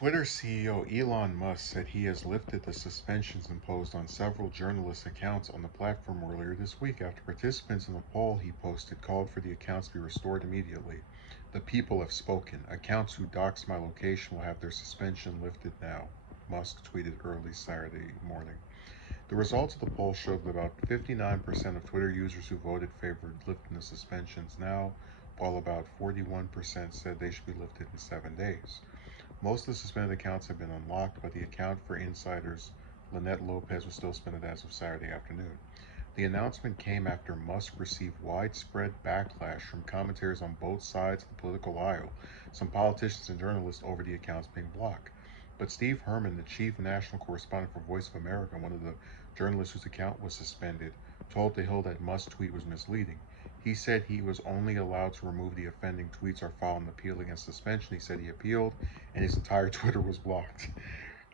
Twitter CEO Elon Musk said he has lifted the suspensions imposed on several journalist accounts on the platform earlier this week after participants in a poll he posted called for the accounts to be restored immediately. The people have spoken. Accounts who dox my location will have their suspension lifted now, Musk tweeted early Saturday morning. The results of the poll showed that about 59% of Twitter users who voted favored lifting the suspensions now, while about 41% said they should be lifted in 7 days. Most of the suspended accounts have been unlocked, but the account for insiders Lynette Lopez was still suspended as of Saturday afternoon. The announcement came after Musk received widespread backlash from commentators on both sides of the political aisle, some politicians and journalists over the accounts being blocked. But Steve Herman, the chief national correspondent for Voice of America, one of the journalists whose account was suspended, told The Hill that Musk's tweet was misleading. He said he was only allowed to remove the offending tweets or file an appeal against suspension. He said he appealed, and his entire Twitter was blocked.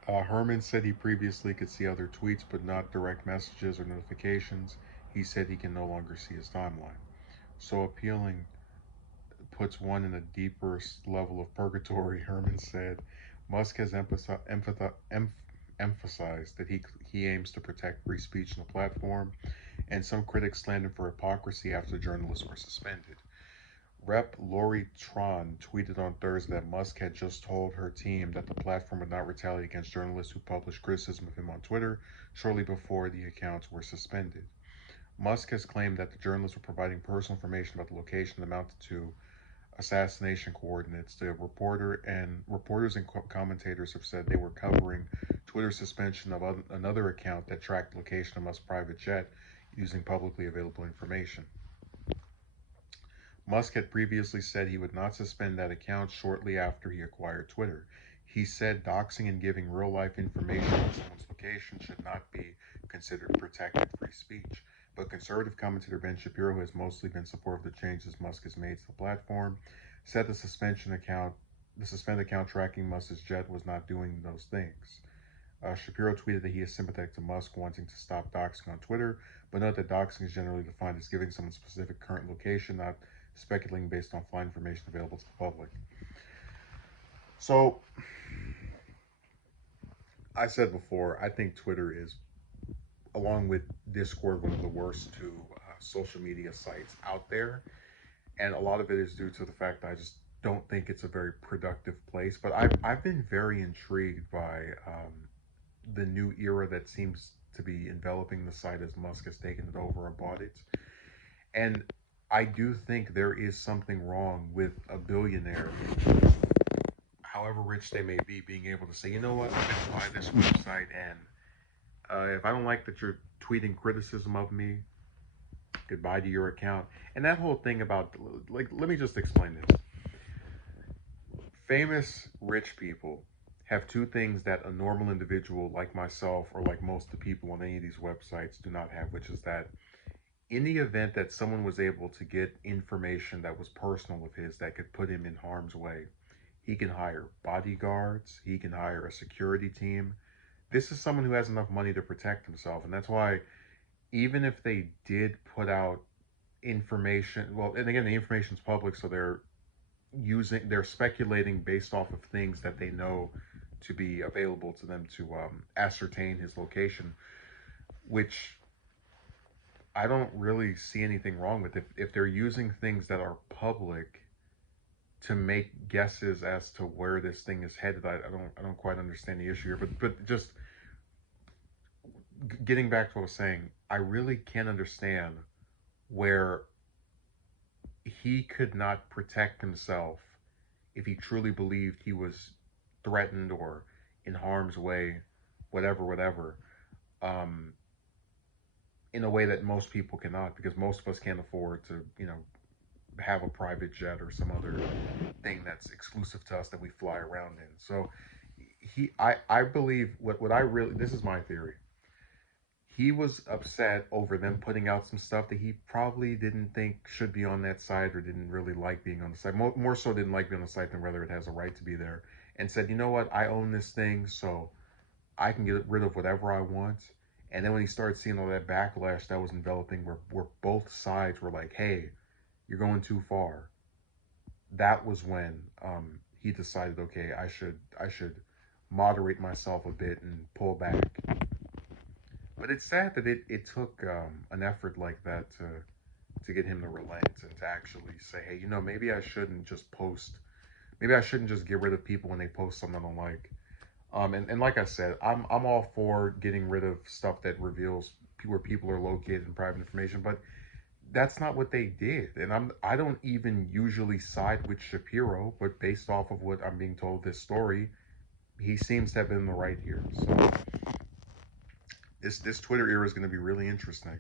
Herman said he previously could see other tweets, but not direct messages or notifications. He said he can no longer see his timeline. So appealing puts one in a deeper level of purgatory, Herman said. Musk has emphasized that he aims to protect free speech on the platform, and some critics slammed him for hypocrisy after journalists were suspended. Rep. Lori Tron tweeted on Thursday that Musk had just told her team that the platform would not retaliate against journalists who published criticism of him on Twitter shortly before the accounts were suspended. Musk has claimed that the journalists were providing personal information about the location that amounted to assassination coordinates. The reporters and commentators have said they were covering Twitter's suspension of another account that tracked the location of Musk's private jet using publicly available information. Musk had previously said he would not suspend that account shortly after he acquired Twitter. He said doxing and giving real-life information on someone's location should not be considered protected free speech. But conservative commentator Ben Shapiro, who has mostly been supportive of the changes Musk has made to the platform, said the suspended account tracking Musk's jet was not doing those things. Shapiro tweeted that he is sympathetic to Musk wanting to stop doxing on Twitter, but note that doxing is generally defined as giving someone specific current location, not speculating based on flight information available to the public. So, I said before, I think Twitter is, along with Discord, one of the worst two social media sites out there. And a lot of it is due to the fact that I just don't think it's a very productive place. But I've been very intrigued by the new era that seems to be enveloping the site as Musk has taken it over and bought it. And I do think there is something wrong with a billionaire, however rich they may be, being able to say, you know what, I'm going to buy this website, and if I don't like that you're tweeting criticism of me, goodbye to your account. And that whole thing about, like, let me just explain this. Famous rich people have two things that a normal individual like myself or like most of the people on any of these websites do not have, which is that in the event that someone was able to get information that was personal of his that could put him in harm's way, he can hire bodyguards, he can hire a security team. This is someone who has enough money to protect himself, and that's why even if they did put out information, well, and again, the information's public, so they're speculating based off of things that they know to be available to them to ascertain his location, which I don't really see anything wrong with. If they're using things that are public to make guesses as to where this thing is headed, I don't quite understand the issue here. But just getting back to what I was saying, I really can't understand where he could not protect himself if he truly believed he was threatened or in harm's way, whatever, um, in a way that most people cannot, because most of us can't afford to, have a private jet or some other thing that's exclusive to us that we fly around in. So I believe what I really, this is my theory. He was upset over them putting out some stuff that he probably didn't think should be on that site or didn't really like being on the site. More so didn't like being on the site than whether it has a right to be there. And said, you know what, I own this thing, so I can get rid of whatever I want. And then when he started seeing all that backlash that was enveloping, where both sides were like, hey, you're going too far. That was when he decided, okay, I should moderate myself a bit and pull back. But it's sad that it took an effort like that to get him to relent and to actually say, hey, maybe I shouldn't just post. Maybe I shouldn't just get rid of people when they post something I don't like. And like I said, I'm all for getting rid of stuff that reveals where people are located and private information, but that's not what they did. And I don't even usually side with Shapiro, but based off of what I'm being told this story, he seems to have been in the right here. So this Twitter era is going to be really interesting.